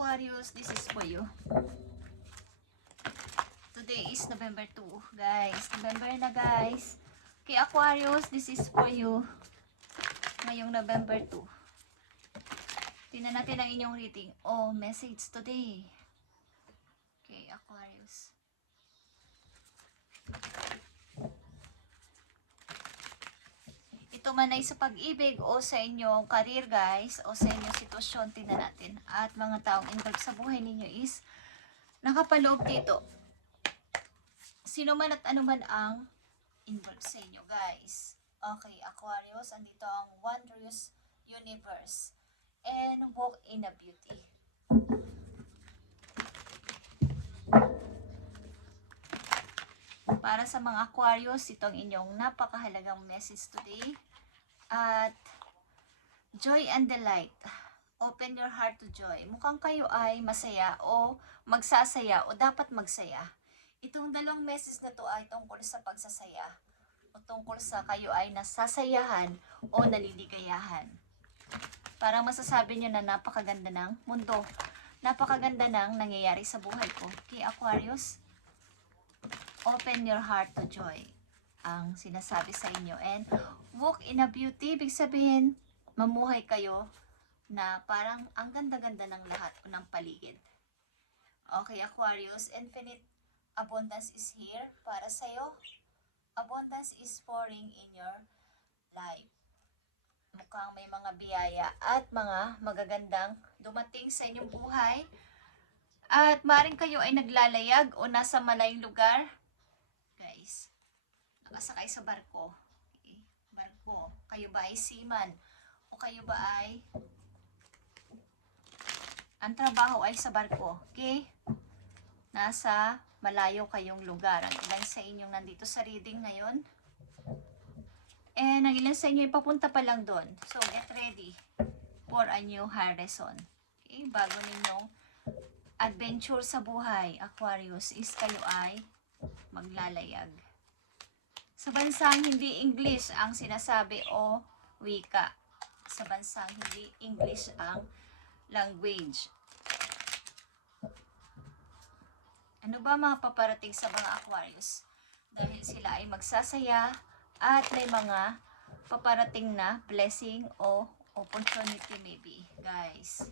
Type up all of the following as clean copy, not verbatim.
Aquarius, this is for you. Today is November 2, guys. November na, guys. Okay, Aquarius, this is for you. Ngayong November 2. Tingnan natin ang inyong reading. Oh, message today. Okay, Aquarius. Ito man ay sa pag-ibig o sa inyong career, guys, o sa inyong sitwasyon, tingnan natin. At mga taong involved sa buhay ninyo is nakapaloob dito. Sino man at ano man ang involved sa inyo, guys. Okay, Aquarius, andito ang wondrous universe and walk in a beauty. Para sa mga Aquarius, ito ang inyong napakahalagang message today. At joy and delight. Open your heart to joy. Mukhang kayo ay masaya o magsasaya o dapat magsaya. Itong dalawang message na to ay tungkol sa pagsasaya o tungkol sa kayo ay nasasayahan o naliligayahan. Parang masasabi nyo na napakaganda ng mundo. Napakaganda ng nangyayari sa buhay ko. Okay, Aquarius? Open your heart to joy ang sinasabi sa inyo. And walk in a beauty, ibig sabihin, mamuhay kayo na parang ang ganda-ganda ng lahat o ng paligid. Okay, Aquarius, infinite abundance is here para sa'yo. Abundance is pouring in your life. Mukhang may mga biyaya at mga magagandang dumating sa inyong buhay. At maring kayo ay naglalayag o nasa malayong lugar. Guys, nakasakay sa barko. Okay. Barko. Kayo ba ay seaman? O kayo ba ay ang trabaho ay sa barko? Okay? Nasa malayo kayong lugar. Ang ilan sa inyong nandito sa reading ngayon. And ang ilan sa inyo ay papunta pa lang doon. So, get ready for a new horizon. Okay? Bago ninyong adventure sa buhay, Aquarius, is kayo ay maglalayag. Sa bansang hindi English ang sinasabi o wika. Sa bansang hindi English ang language. Ano ba mga paparating sa mga Aquarius? Dahil sila ay magsasaya at may mga paparating na blessing o opportunity maybe, guys.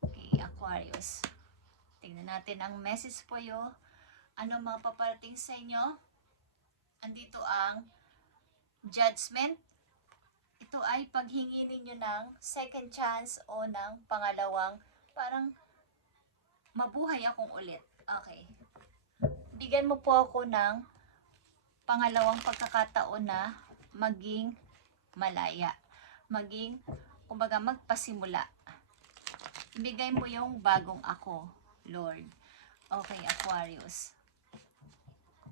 Okay, Aquarius. Tingnan natin ang message po yo. Ano mga paparating sa inyo? Andito ang judgment. Ito ay paghingi ninyo ng second chance o ng pangalawang parang mabuhay akong ulit. Okay. Bigyan mo po ako ng pangalawang pagkakataon na maging malaya. Maging, kumbaga, magpasimula. Ibigay mo yung bagong ako, Lord. Okay, Aquarius.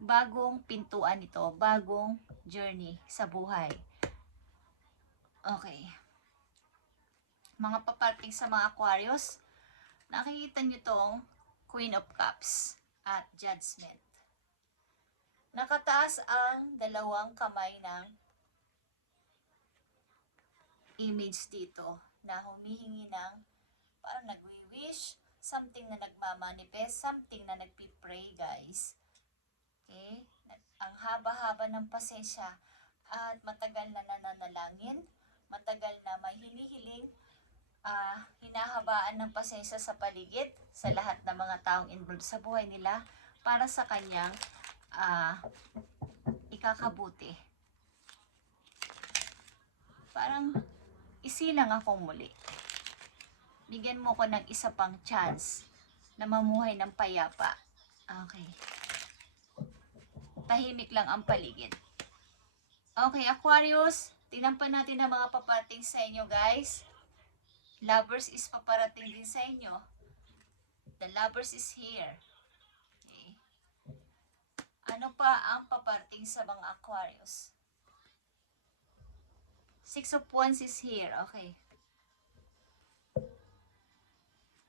Bagong pintuan ito, bagong journey sa buhay. Okay. Mga paparating sa mga Aquarius, nakikita nyo tong Queen of Cups at Judgment. Nakataas ang dalawang kamay ng image dito na humihingi ng parang nagwi-wish, something na nagmamanifest, something na nagpipray, guys. Okay? Ang haba-haba ng pasensya at matagal na nananalangin, matagal na may hinihiling, hinahabaan ng pasensya sa paligid sa lahat ng mga taong involved sa buhay nila para sa kanyang ikakabuti. Parang isilang akong muli. Bigyan mo ko ng isa pang chance na mamuhay ng payapa. Okay. Tahimik lang ang paligid. Okay, Aquarius, tingnan pa natin ang mga paparating sa inyo, guys. Lovers is paparating din sa inyo. The lovers is here. Okay. Ano pa ang paparating sa mga Aquarius? Six of Wands is here. Okay.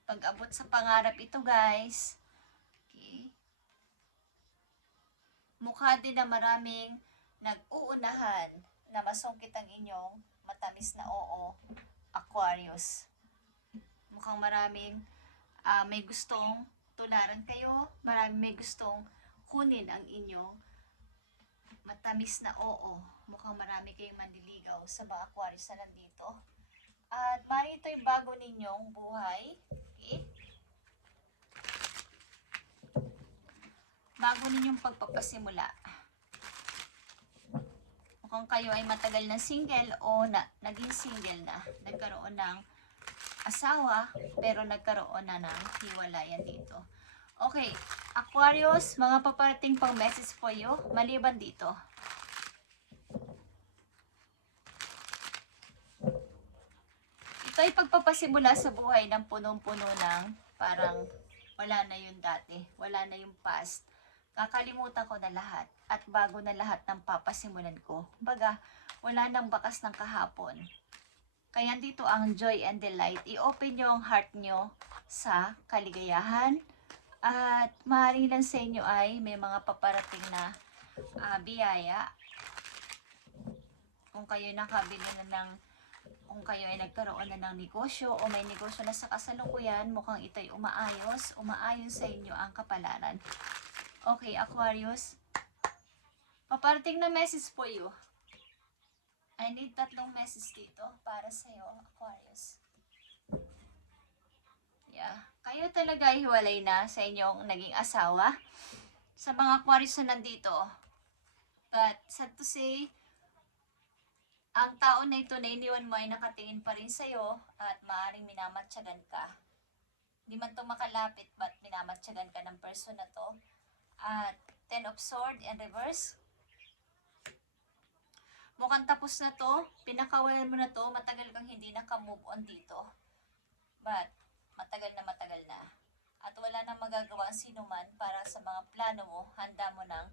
Pag-abot sa pangarap ito, guys. Okay. Mukha din na maraming nag-uunahan na masungkit ang inyong matamis na oo, Aquarius. mukhang maraming may gustong tularan kayo, maraming may gustong kunin ang inyong matamis na oo. Mukhang marami kayong manliligaw sa mga Aquarius na nandito. At mari ito'y bago ninyong buhay. Okay? Bago ninyong pagpapasimula. Mukhang kayo ay matagal na single o naging single na. Nagkaroon ng asawa pero nagkaroon na ng hiwalayan dito. Okay, Aquarius, mga paparating pang message for you, maliban dito. Ito ay pagpapasimula sa buhay ng punong-puno ng parang wala na yung dati, wala na yung past. Kakalimutan ko na lahat at bago na lahat ng papasimulan ko. Baga, wala nang bakas ng kahapon. Kaya dito ang joy and delight. I-open nyo ang heart nyo sa kaligayahan. At maaaring lang sa inyo ay may mga paparating na biyaya. Kung kayo nakabili na ng, kung kayo ay nagkaroon na ng negosyo o may negosyo na sa kasalukuyan, mukhang ito'y umaayon sa inyo ang kapalaran. Okay, Aquarius. Paparating na message for you. I need 3 message dito para sa iyo, Aquarius. Yeah. Kayo talaga hiwalay na sa inyong naging asawa. Sa mga Aquarius na nandito. But, sad to say, ang tao na ito na iniwan mo ay nakatingin pa rin sa'yo at maaaring minamatsyagan ka. Hindi man ito makalapit but minamatsyagan ka ng person na to. At 10 of Swords in reverse. Mukhang tapos na to. Pinakawalan mo na to. Matagal kang hindi naka-move on dito. But, matagal na. At wala nang magagawa ang sinuman para sa mga plano mo. Handa mo ng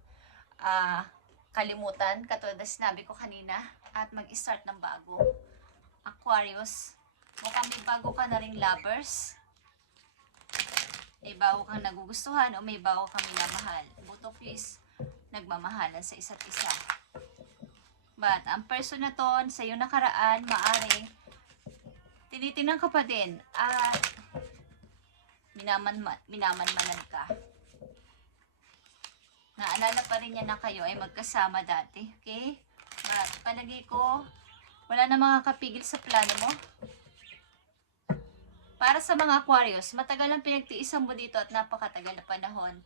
kalimutan. Katulad na sinabi ko kanina. At mag-start ng bago. Aquarius. Mukhang may bago ka na ring lovers. May bago kang nagugustuhan o may bago kang minamahal. Both of you is nagmamahalan sa isa't isa. But, ang person na to, sa iyo nakaraan, maaring tinitingnan ka pa din at minamanmanan ka. Naalala pa rin niya na kayo ay magkasama dati. Okay? But, palagi ko, wala na makakapigil sa plano mo. Para sa mga Aquarius, matagal ang pinagtiisan mo dito at napakatagal na panahon.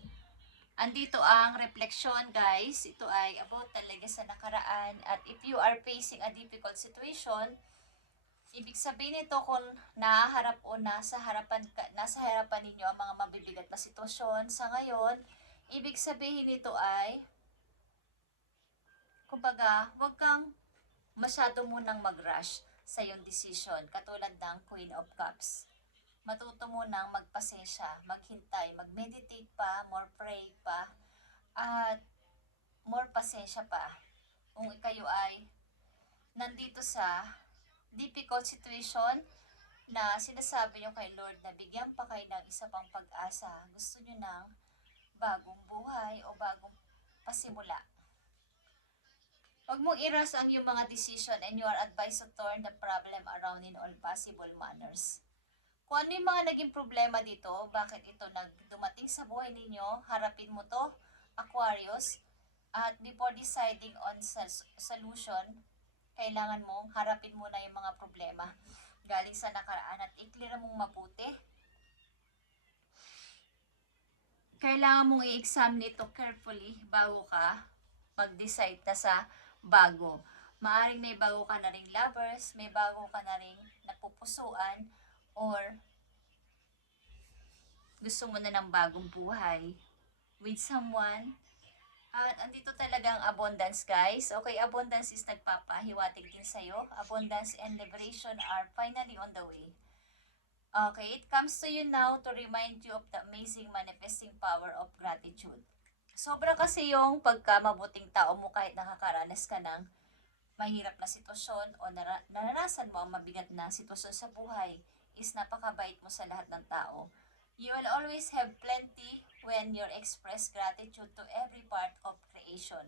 Andito ang reflection, guys. Ito ay about talaga sa nakaraan. At if you are facing a difficult situation, ibig sabihin nito kung nahaharap o nasa harapan ninyo ang mga mabibigat na sitwasyon sa ngayon, ibig sabihin nito ay, kumbaga, huwag kang masyado munang mag-rush sa iyong decision. Katulad ng Queen of Cups. Matuto mo nang magpasensya, maghintay, mag-meditate pa, more pray pa, at more pasensya pa. Kung kayo ay nandito sa difficult situation na sinasabi nyo kay Lord na bigyan pa kayo ng isa pang pag-asa, gusto nyo ng bagong buhay o bagong pasimula. Huwag mong i-rush ang iyong mga decision and you are advised to turn the problem around in all possible manners. Kung ano yung mga naging problema dito, bakit ito dumating sa buhay ninyo, harapin mo to, Aquarius. At before deciding on solution, kailangan mong harapin muna yung mga problema galing sa nakaraan at i-clear mong mabuti. Kailangan mong i-examine ito carefully bago ka mag-decide na sa bago. Maaring may bago ka na ring lovers, may bago ka na ring napupusuan, or gusto mo na ng bagong buhay with someone. At andito talaga ang abundance, guys. Okay, abundance is nagpapahiwatig din sa'yo. Abundance and liberation are finally on the way. Okay, it comes to you now to remind you of the amazing manifesting power of gratitude. Sobra kasi yung pagkamabuting tao mo kahit nakakaranas ka ng mahirap na sitwasyon o naranasan mo ang mabigat na sitwasyon sa buhay, is napakabait mo sa lahat ng tao. You will always have plenty when you express gratitude to every part of creation.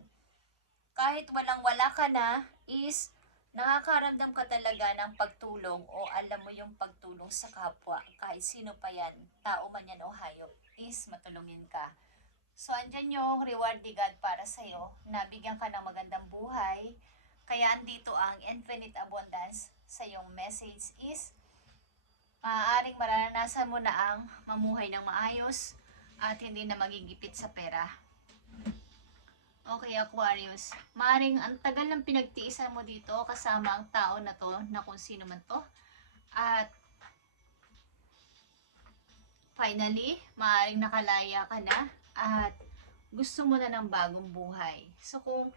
Kahit walang-wala ka na, is Nakakaramdam ka talaga ng pagtulong o alam mo yung pagtulong sa kapwa, kahit sino pa yan, tao man yan o hayop, is matulungin ka. So, andyan yung reward ni God para sa'yo, na bigyan ka ng magandang buhay. Kaya andito ang infinite abundance sa iyong message is, maaaring maranasan mo na ang mamuhay ng maayos at hindi na magigipit sa pera. Okay, Aquarius. Maring ang tagal ng pinagtiisan mo dito kasama ang tao na to, na kung sino man to. At finally, maring nakalaya ka na at gusto mo na ng bagong buhay. So kung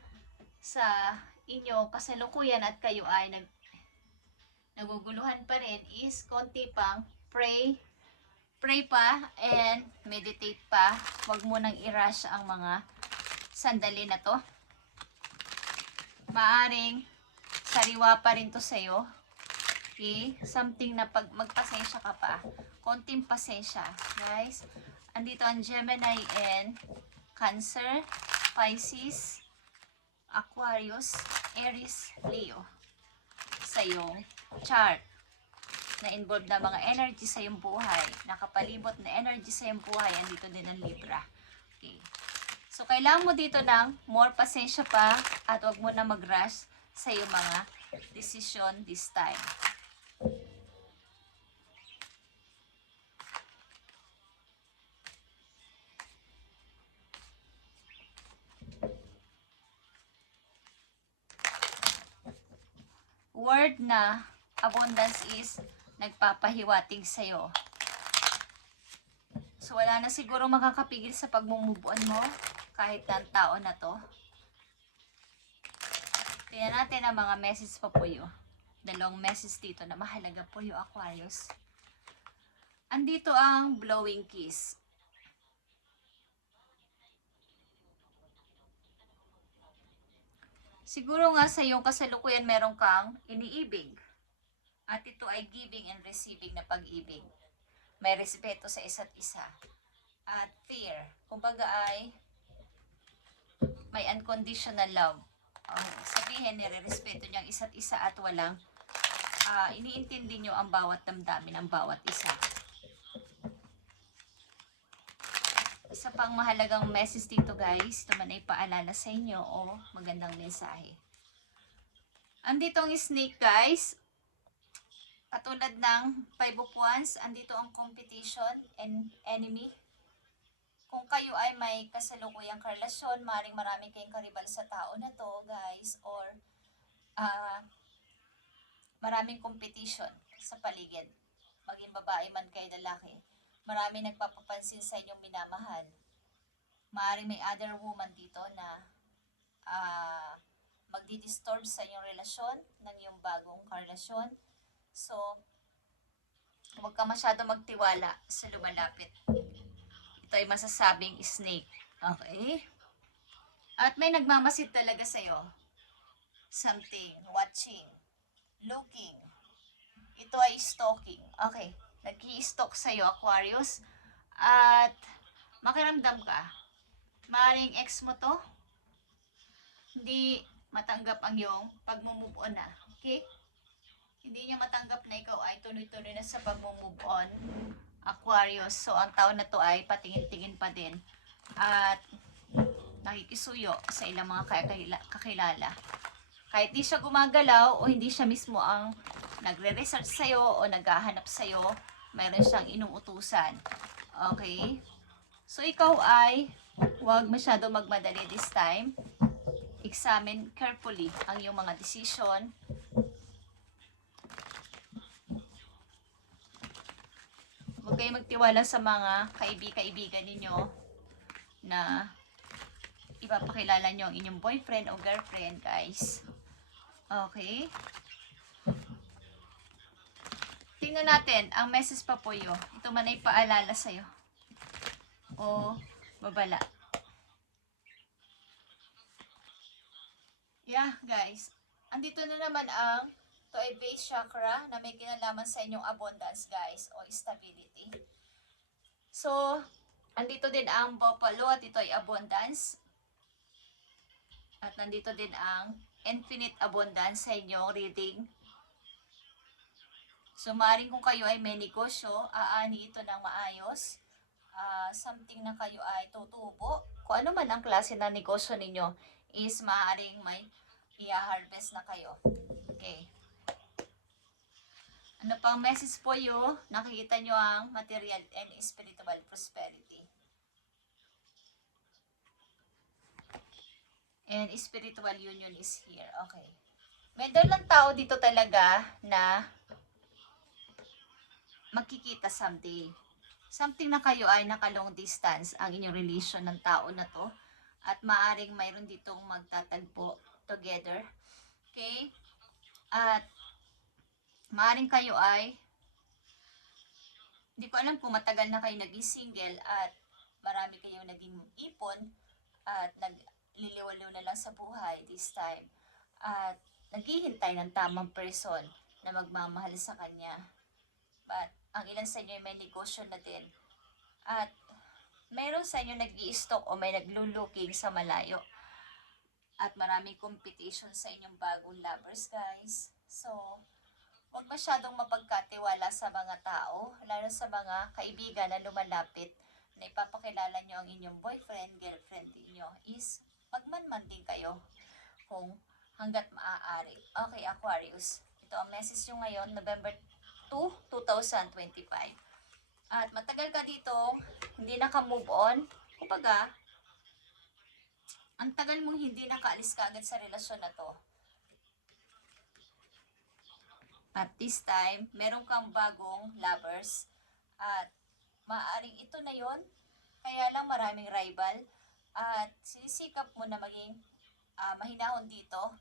sa inyo kasalukuyan at kayo ay naguguluhan pa rin, is konti pang pray pa and meditate pa. Huwag mo nang i-rush ang mga sandali na to. Maaring sariwa pa rin to sa'yo. Okay? Something na pag magpasensya ka pa. Konting pasensya. Guys, andito ang Gemini and Cancer, Pisces, Aquarius, Aries, Leo sa iyong chart na involved na mga energy sa iyong buhay, nakapalibot na energy sa iyong buhay. Andito din ang Libra. Okay. So, kailangan mo dito ng more pasensya pa at wag mo na mag-rush sa iyong mga decision this time. Word na abundance is nagpapahiwatig sa'yo. So, wala na siguro makakapigil sa pag-move on mo kahit ng tao na to. Tingnan natin ang mga message pa po yun. Dalawang message dito na mahalaga po yung Aquarius. Andito ang blowing kiss. Siguro nga sa iyong kasalukuyan meron kang iniibig. At ito ay giving and receiving na pag-ibig. May respeto sa isa't isa. At fear. Kumbaga ay may unconditional love. Sabihin, nire-respeto niya ang isa't isa at walang iniintindi niyo ang bawat damdamin ng bawat isa. Isa pang mahalagang message dito guys, ito man ay paalala sa inyo o magandang mensahe. Andito ang snake guys. Katulad ng Five of Wands, andito ang competition and enemy. Kung kayo ay may kasalukuyang karelasyon, maring marami kayong karibal sa tao na to, guys, or maraming competition sa paligid. Maging babae man kayo lalaki, maraming nagpapapansin sa inyong minamahal. Maring may other woman dito na magdi-disturb sa inyong relasyon, ng iyong bagong karelasyon. So, huwag ka masyado magtiwala sa lumalapit. Ito ay masasabing snake. Okay? At may nagmamasid talaga sa'yo. Something, watching, looking. Ito ay stalking. Okay. Nag-i-stalk sa'yo, Aquarius. At makiramdam ka. Maring ex mo to. Hindi matanggap ang iyong pag-move on na. Okay? Hindi niya matanggap na ikaw ay tuloy-tuloy na sa pag-move on, Aquarius. So, ang tao na to ay patingin-tingin pa din. At nakikisuyo sa ilang mga kakilala. Kahit di siya gumagalaw o hindi siya mismo ang nagre-research sa'yo o naghahanap sa'yo, mayroon siyang inuutusan. Okay? So, ikaw ay huwag masyado magmadali this time. Examine carefully ang iyong mga decision. Huwag kayo magtiwala sa mga kaibigan ninyo na ipapakilala nyo ang inyong boyfriend o girlfriend, guys. Okay? Tingnan natin ang message pa po yun. Ito man ay paalala sa'yo. O babala. Yeah, guys. Andito na naman ang ito ay base chakra na may kinalaman sa inyong abundance, guys, o stability. So, andito din ang Buffalo at ito ay abundance. At nandito din ang infinite abundance sa inyong reading. So, maaaring kung kayo ay may negosyo, aani ito ng maayos. Something na kayo ay tutubo. Kung ano man ang klase na negosyo ninyo is maaaring may i-harvest na kayo. Okay. Ano pang message po you? Nakikita nyo ang material and spiritual prosperity. And spiritual union is here. Okay. May dalang tao dito talaga na magkikita someday. Something na kayo ay naka-long distance ang inyong relation ng tao na to. At maaring mayroon ditong magtatagpo together. Okay? At maaring kayo ay, hindi ko alam kung matagal na kayo naging single at marami kayong naging ipon at nagliliwaliw na lang sa buhay this time. At naghihintay ng tamang person na magmamahal sa kanya. But ang ilan sa inyo ay may negosyo na din. At mayroon sa inyo nag-i-stalk o may nagluluking sa malayo. At maraming competition sa inyong bagong lovers, guys. So, huwag masyadong mapagkatiwala sa mga tao, lalo sa mga kaibigan na lumalapit na ipapakilala nyo ang inyong boyfriend, girlfriend niyo is magmanman din kayo kung hanggat maaari. Okay, Aquarius. Ito ang message nyo ngayon, November 2, 2025. At matagal ka dito, hindi naka-move on. Kumbaga, ang tagal mong hindi nakaalis ka agad sa relasyon na to. At this time, meron kang bagong lovers. At maaaring ito na yon. Kaya lang maraming rival. At sinisikap mo na maging mahinahon dito,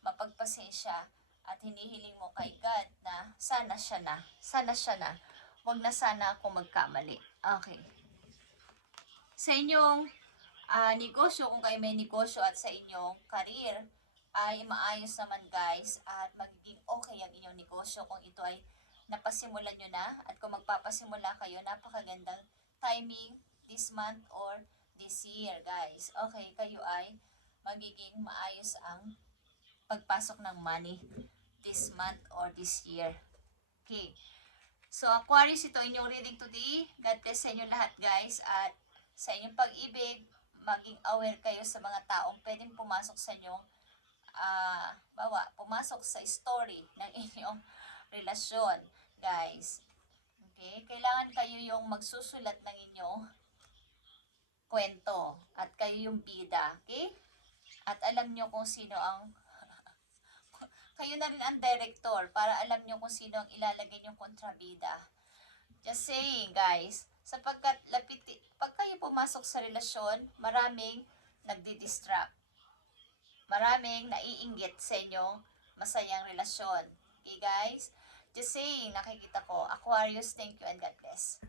mapagpasensya. At hinihiling mo kay God na sana siya na. Sana siya na. Huwag na sana akong magkamali. Okay. Sa inyong negosyo, kung kayo may negosyo at sa inyong career, ay maayos naman guys at magiging okay ang inyong negosyo kung ito ay napasimulan nyo na. At kung magpapasimula kayo, napakagandang timing this month or this year guys. Okay, kayo ay magiging maayos ang pagpasok ng money this month or this year. Okay. So, Aquarius, ito inyong reading today. God bless sa inyo lahat, guys. At sa inyong pag-ibig, maging aware kayo sa mga taong pwedeng pumasok sa inyong, pumasok sa story ng inyong relasyon, guys. Okay? Kailangan kayo yung magsusulat ng inyong kwento. At kayo yung bida. Okay? At alam nyo kung sino ang kayo na rin ang director para alam nyo kung sino ang ilalagay nyo kontrabida. Just saying, guys. Sapagkat pag kayo pumasok sa relasyon, maraming nagdi-distract. Maraming naiinggit sa inyong masayang relasyon. Okay, guys? Just saying, nakikita ko. Aquarius, thank you and God bless.